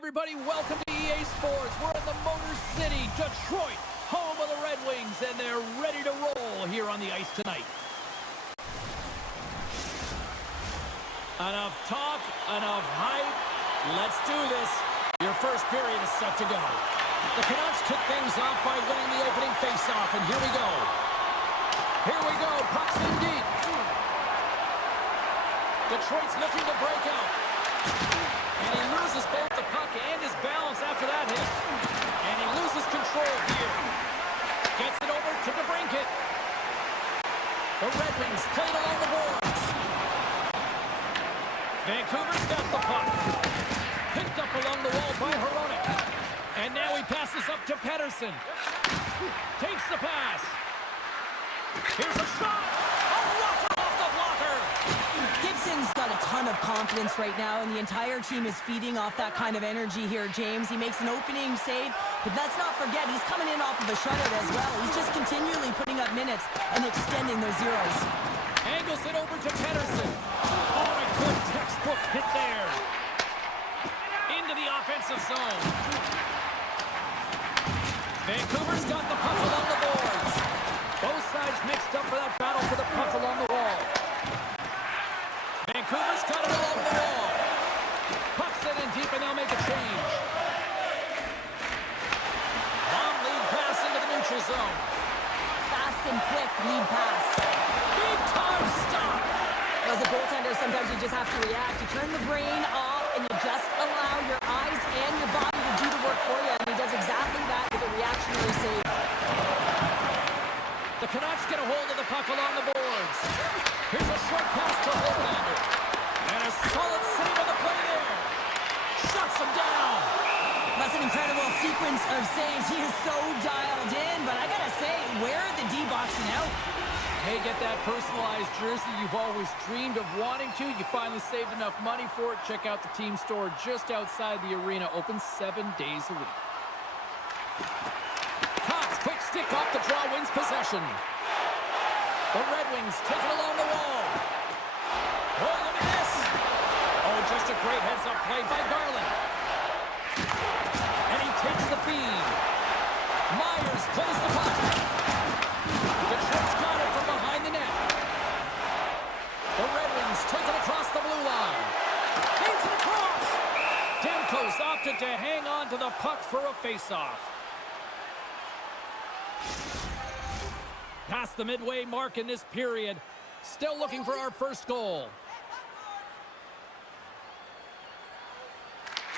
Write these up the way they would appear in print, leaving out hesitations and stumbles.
everybody, welcome to EA Sports. We're in the Motor City, Detroit, home of the Red Wings, and they're ready to roll here on the ice tonight. Enough talk, enough hype. Let's do this. Your first period is set to go. The Canucks kick things off by winning the opening faceoff, and here we go. Here we go, puck's in deep. Detroit's looking to break out. And he loses both the puck and his balance after that hit. And he loses control here. Gets it over to DeBrincat. The Red Wings played along the boards. Vancouver's got the puck. Picked up along the wall by Hronek. And now he passes up to Pettersson. Takes the pass. Here's a shot. A rocker off the blocker. Gibson's got a ton of confidence right now, and the entire team is feeding off that kind of energy here, James. He makes an opening save, but let's not forget he's coming in off of a shutout as well. He's just continually putting up minutes and extending those zeros. Angles it over to Pettersson. Oh, a good textbook hit there. Into the offensive zone. Vancouver's got the puck along the boards. Both sides mixed up for that battle for the puck along the wall. Vancouver's got it along the wall. Puck's in and deep, and they'll make a change. Long lead pass into the neutral zone. Fast and quick lead pass. Big time stop. As a goaltender, sometimes you just have to react. You turn the brain off, and you just allow your eyes and your body to do the work for you, and he does exactly that with a reactionary save. The Canucks get a hold of the puck along the boards. Here's a short pass to Hollander. And a solid save on the play there. Shuts him down. That's an incredible sequence of saves. He is so dialed in, but I gotta say, where are the D-boxing out? Hey, get that personalized jersey you've always dreamed of wanting to. You finally saved enough money for it. Check out the team store just outside the arena. Open 7 days a week. Cops, quick stick off the draw, wins possession. The Red Wings take it along the wall. Oh, look at this. Oh, just a great heads-up play by Garland. And he takes the feed. Myers plays the puck. Detroit's got it from behind the net. The Red Wings take it across the blue line. Feeds it across. Demko's opted to hang on to the puck for a face-off. Past the midway mark in this period. Still looking for our first goal.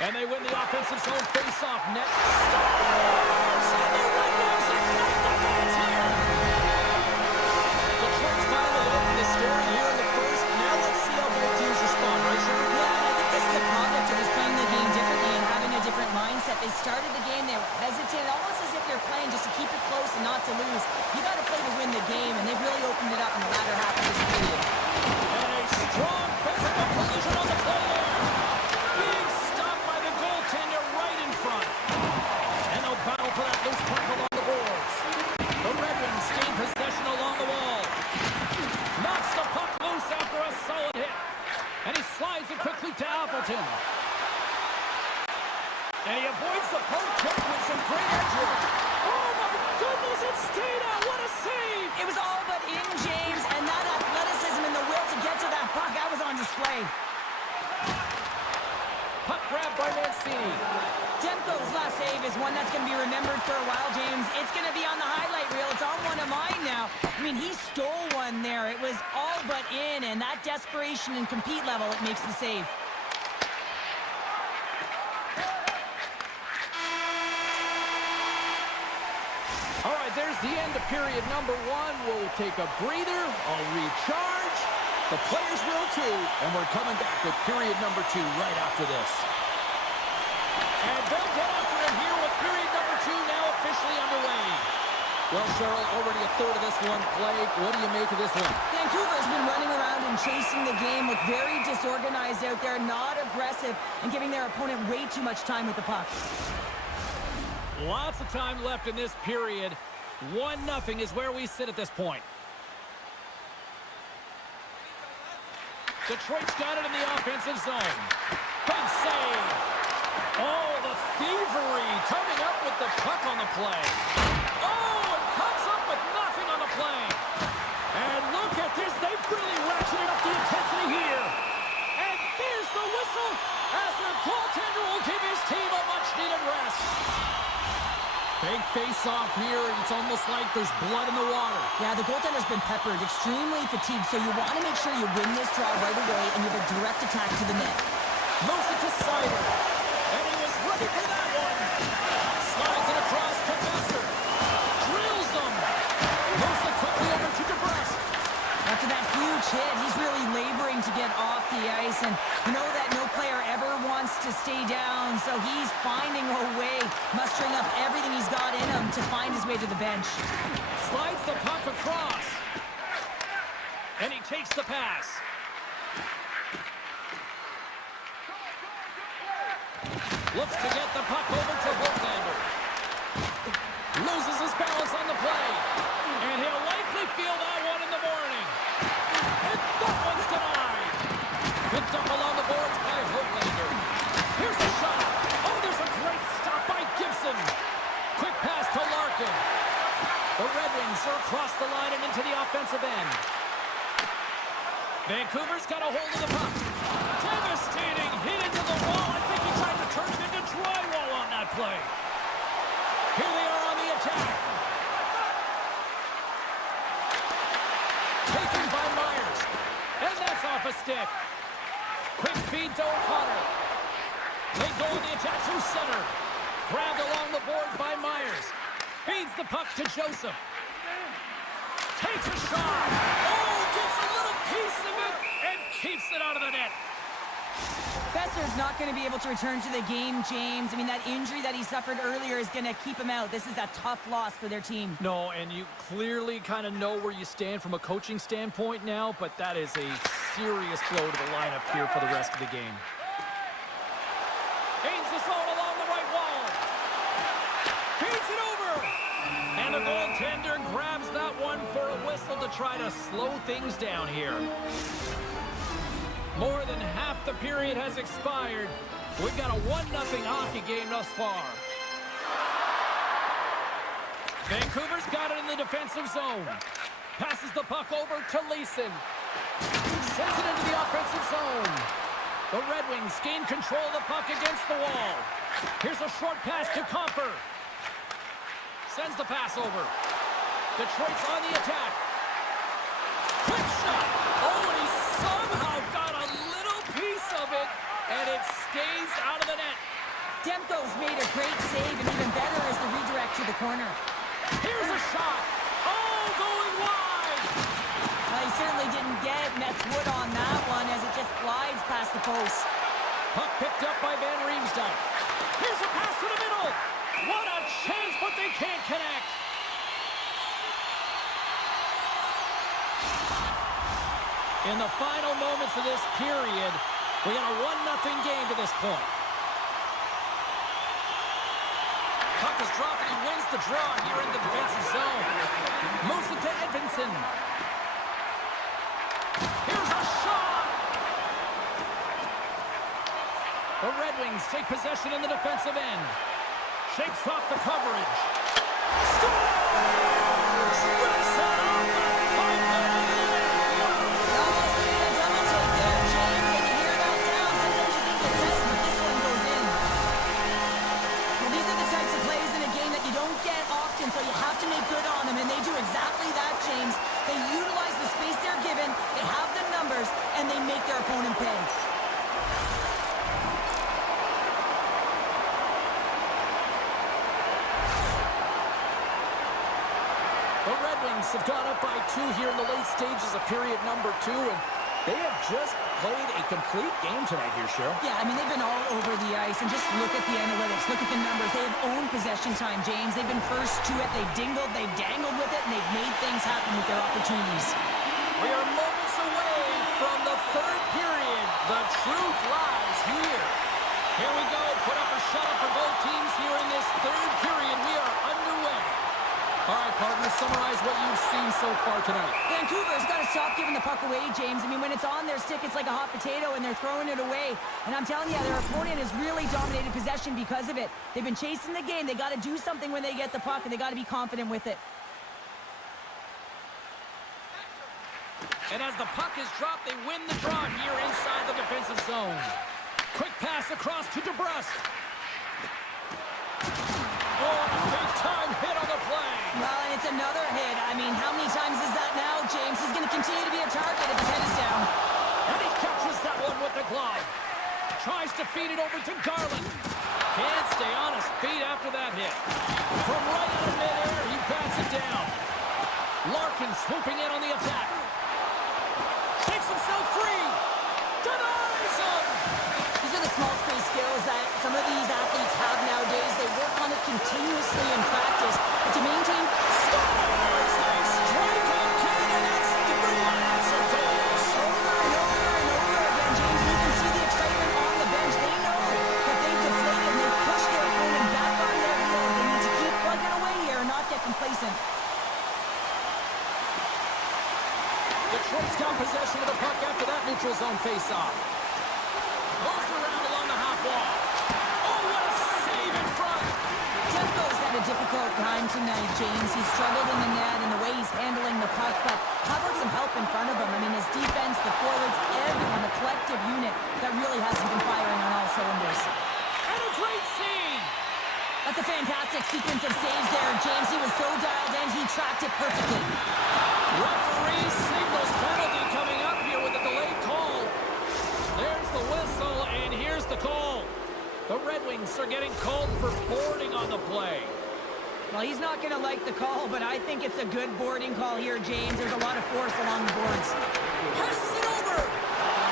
And they win the offensive zone face-off. Net scores! And the Red Wings ignite the fans here. Detroit's finally opened the scoring here in the first. Now let's see how both teams respond, right, Sean? Yeah, and I think this is a product of just playing the game differently and having a different mindset. They started the game, they were hesitant, almost as if they're playing just to keep it close and not to lose. You got to play to win the game, and they've really opened it up in the latter half of this period. And a strong physical collision on the play there. Big stop by the goaltender right in front. And they'll battle for that loose puck along the boards. The Red Wings gain possession along the wall. Knocks the puck loose after a solid hit. And he slides it quickly to Appleton. And he avoids the poke check with some great edge. Oh my goodness, it's stayed out. What a save! It was all but in, James, and that athleticism and the will to get to that puck, that was on display. Puck grab by Mancini. Demko's last save is one that's going to be remembered for a while, James. It's going to be on the highlight reel. It's on one of mine now. I mean, he stole one there. It was all but in, and that desperation and compete level, it makes the save. All right, there's the end of period number one. We'll take a breather. I'll recharge. The players will too. And we're coming back with period number two right after this. And they'll get after it here with period number two now officially underway. Well, Cheryl, already a third of this one played. What do you make of this one? Vancouver's been running around and chasing the game, look very disorganized out there, not aggressive, and giving their opponent way too much time with the puck. Lots of time left in this period. 1-0 is where we sit at this point. Detroit's got it in the offensive zone. Big save. Oh, the thievery coming up with the puck on the play. Oh, and comes up with nothing on the play. And look at this. They've really ratcheted up the intensity here. And there's the whistle as the goaltender will give his team a much-needed rest. Big face-off here, and it's almost like there's blood in the water. Yeah, the goaltender's been peppered, extremely fatigued, so you want to make sure you win this draw right away, and you have a direct attack to the net. Moves it to Sider, and he was ready for that one. Slides it across to Besser. Drills them. Moves it quickly over to DeBrusque. After that huge hit, he's really laboring to get off the ice, and you know that no player ever wants to stay down, so he's finding a way, mustering up everything he's got in him to find his way to the bench. Slides the puck across, and he takes the pass. Looks to get the puck over to Hoaglander. Loses his balance on the play, and he'll likely feel that one in the morning. And that one's denied. Picked up along the boards by Hoaglander. Here's a shot. Oh, there's a great stop by Gibson. Quick pass to Larkin. The Red Wings are across the line and into the offensive end. Vancouver's got a hold of the puck. Devastating hit into the wall. I think he tried to turn it into drywall on that play. Here they are on the attack. Taken by Myers. And that's off a stick. Quick feed to O'Connor. They go on the attack through center. Grabbed along the boards by Myers. Feeds the puck to Joseph. Takes a shot. Oh, gets a little piece of it and keeps it out of the net. Besser's not going to be able to return to the game, James. I mean, that injury that he suffered earlier is going to keep him out. This is a tough loss for their team. No, and you clearly kind of know where you stand from a coaching standpoint now, but that is a serious blow to the lineup here for the rest of the game. Gains the zone along the right wall. Feeds it over. And the goaltender grabs that one for a whistle to try to slow things down here. More than half the period has expired. We've got a 1-0 hockey game thus far. Vancouver's got it in the defensive zone. Passes the puck over to Leeson. Sends it into the offensive zone. The Red Wings gain control of the puck against the wall. Here's a short pass to Comper. Sends the pass over. Detroit's on the attack. Quick shot. Oh, and he somehow got a little piece of it, and it stays out of the net. Demko's made a great save, and even better is the redirect to the corner. Here's a shot. Oh, going wide. He certainly didn't get Mets wood on that one as it just glides past the post. Puck picked up by Van Riemsdyk. Here's a pass to the middle. What a chance, but they can't connect. In the final moments of this period, we got a 1-0 game to this point. Puck is dropped and he wins the draw here in the defensive zone. Moves it to Edvinsson. Here's a shot! The Red Wings take possession in the defensive end. Shakes off the coverage. Scores! Rips it off the pipe and into the net. Almost made a double take there, James. And you hear that sound, sometimes you think it's set, but this one goes in. Well, these are the types of plays in a game that you don't get often, so you have to make good on them, and they do exactly that, James. They utilize the space they're given, they have the numbers, and they make their opponent pay. The Red Wings have gone up by 2 here in the late stages of period number 2, and they have just played a complete game tonight here, Cheryl. Yeah, I mean, they've been all over the ice, and just look at the analytics, look at the numbers. They have owned possession time, James. They've been first to it, they've dingled, they've dangled with it, and they've made things happen with their opportunities. We are moments away from the third period. The truth lies here. Here we go. Put up or shut up for both teams here in this third period. We are underway. All right, partner, summarize what you've seen so far tonight. Vancouver's got to stop giving the puck away, James. I mean, when it's on their stick, it's like a hot potato, and they're throwing it away. And I'm telling you, their opponent has really dominated possession because of it. They've been chasing the game. They got to do something when they get the puck, and they got to be confident with it. And as the puck is dropped, they win the draw here inside the defensive zone. Quick pass across to DeBrusque. Oh, big-time hit on the play. Well, and it's another hit. I mean, how many times is that now, James? He's going to continue to be a target if his head is down. And he catches that one with the glove. Tries to feed it over to Garland. Can't stay on his feet after that hit. From right out of midair, he bats it down. Larkin swooping in on the attack. Takes himself free. Denies him. These are the small space skills that some of these athletes have nowadays. They work on it continuously in practice. But to maintain... Scores! They strike again, and that's 3 unanswered goals. Over and over and over again, James. You can see the excitement on the bench. They know that they've deflated and they've pushed their opponent back on their heels. They need to keep plugging away here and not get complacent. Detroit's got possession of the puck after that neutral zone face-off. Moves around along the half wall. Oh, what a save in front! Demko's had a difficult time tonight, James. He's struggled in the net and the way he's handling the puck, but how about some help in front of him? I mean, his defense, the forwards, everyone, the collective unit that really hasn't been firing on all cylinders. And a great save! That's a fantastic sequence of saves there, James. He was so dialed in, he tracked it perfectly. Referee signals penalty coming up here with a delayed call. There's the whistle, and here's the call. The Red Wings are getting called for boarding on the play. Well, he's not going to like the call, but I think it's a good boarding call here, James. There's a lot of force along the boards. Passes it over.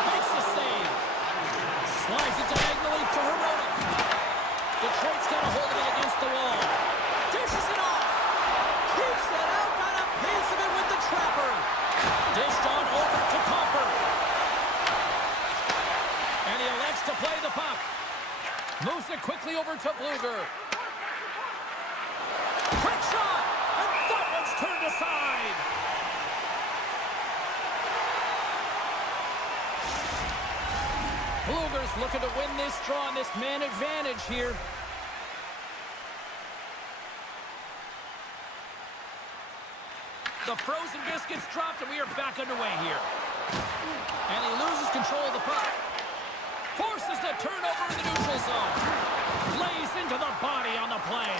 Makes the save. Slides it diagonally to Herodic. Detroit's got a hold of it against the wall. Dishes it off. Keeps it out. Got a piece of it with the trapper. Dished on over to Copper. And he elects to play the puck. Moves it quickly over to Bluger. Quick shot. And that one's turned aside. Bluger's looking to win this draw on this man advantage here. The frozen biscuits dropped, and we are back underway here. And he loses control of the puck. Forces the turnover in the neutral zone. Lays into the body on the play.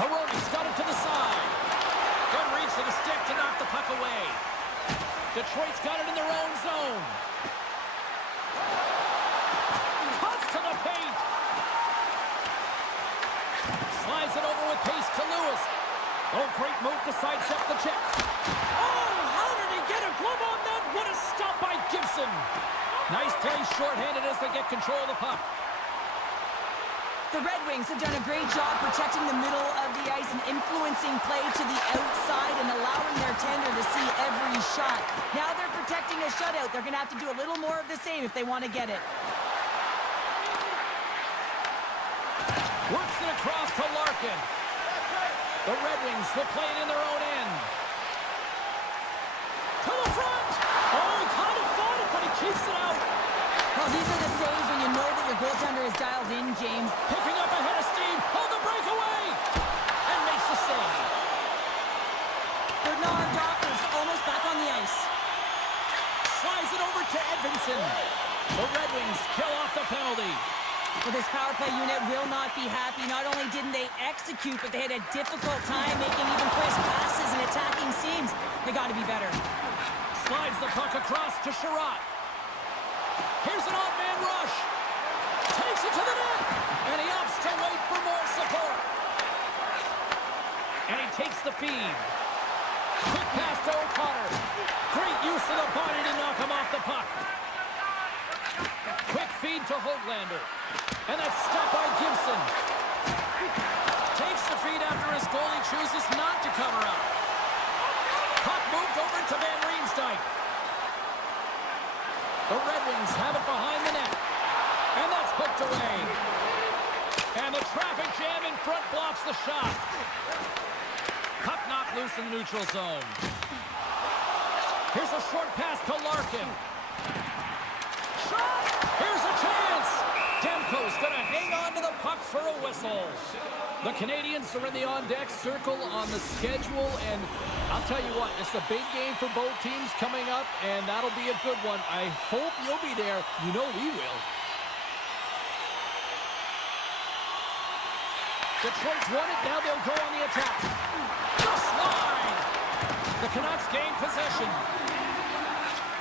Heronic's got it to the side. Good reach to the stick to knock the puck away. Detroit's got it in their own zone. Cuts to the paint. Slides it over with pace to Lewis. Oh, great move to sidestep the check. Oh, how did he get a glove on that? What a stop by Gibson. Nice play shorthanded as they get control of the puck. The Red Wings have done a great job protecting the middle of the ice and influencing play to the outside and allowing their tender to see every shot. Now they're protecting a shutout. They're going to have to do a little more of the same if they want to get it. Works it across to Larkin. The Red Wings will play it in their own end. To the front! Oh, he kind of fought it, but he keeps it out. Well, these are the saves when you know that your goaltender is dialed in, James. Picking up ahead of steam on the breakaway. And makes the save. Bernard Dockers almost back on the ice. Slides it over to Edvinsson. The Red Wings kill off the penalty. Well, this power play unit will not be happy. Not only didn't they execute, but they had a difficult time making even crisp passes and attacking seams. They got to be better. Slides the puck across to Sherratt. Here's an odd-man rush. Takes it to the net. And he opts to wait for more support. And he takes the feed. Quick pass to O'Connor. Great use of the body to knock him off the puck. Quick feed to Höglander. And that's stopped by Gibson. Takes the feed after his goalie chooses not to cover up. Puck moved over to Van Riemsdyk. The Red Wings have it behind the net. And that's poked away. And the traffic jam in front blocks the shot. Puck knocked loose in the neutral zone. Here's a short pass to Larkin. Shot! Here's a chance! Demko's going to hang on to the puck for a whistle. The Canadians are in the on-deck circle on the schedule, and I'll tell you what, it's a big game for both teams coming up, and that'll be a good one. I hope you'll be there. You know we will. Detroit's won it. Now they'll go on the attack. Just wide. The Canucks gain possession.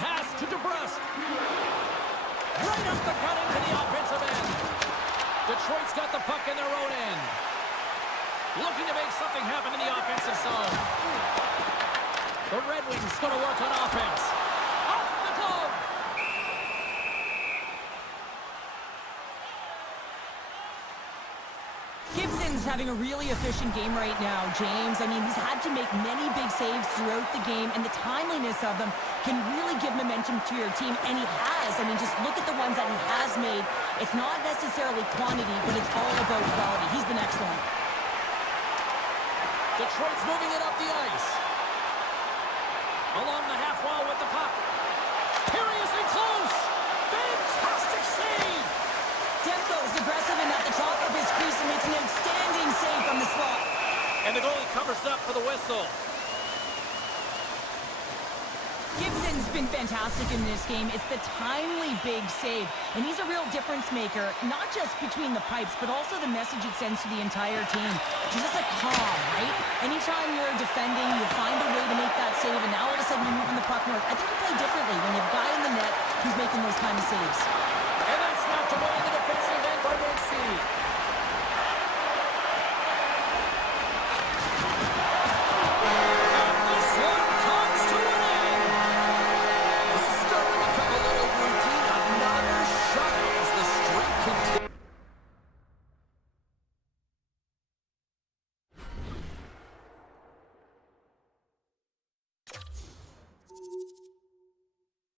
Pass to DeBrusque. Right up the cut into the offensive end. Detroit's got the puck in their own end. Looking to make something happen in the offensive zone. The Red Wings going to work on offense. Off the glove. Gibson's having a really efficient game right now, James. I mean, he's had to make many big saves throughout the game, and the timeliness of them can really give momentum to your team, and he has. I mean, just look at the ones that he has made. It's not necessarily quantity, but it's all about quality. He's been excellent. Detroit's moving it up the ice. Along the half wall with the puck. Seriously close. Fantastic save. Demko's aggressive and at the top of his crease and makes an outstanding save from the slot. And the goalie covers up for the whistle. Gibson's been fantastic in this game. It's the timely big save, and he's a real difference maker, not just between the pipes, but also the message it sends to the entire team. Just a calm, right? Anytime you're defending, you find a way to make that save, and now all of a sudden you're moving the puck north. I think you play differently when you have a guy in the net who's making those kind of saves.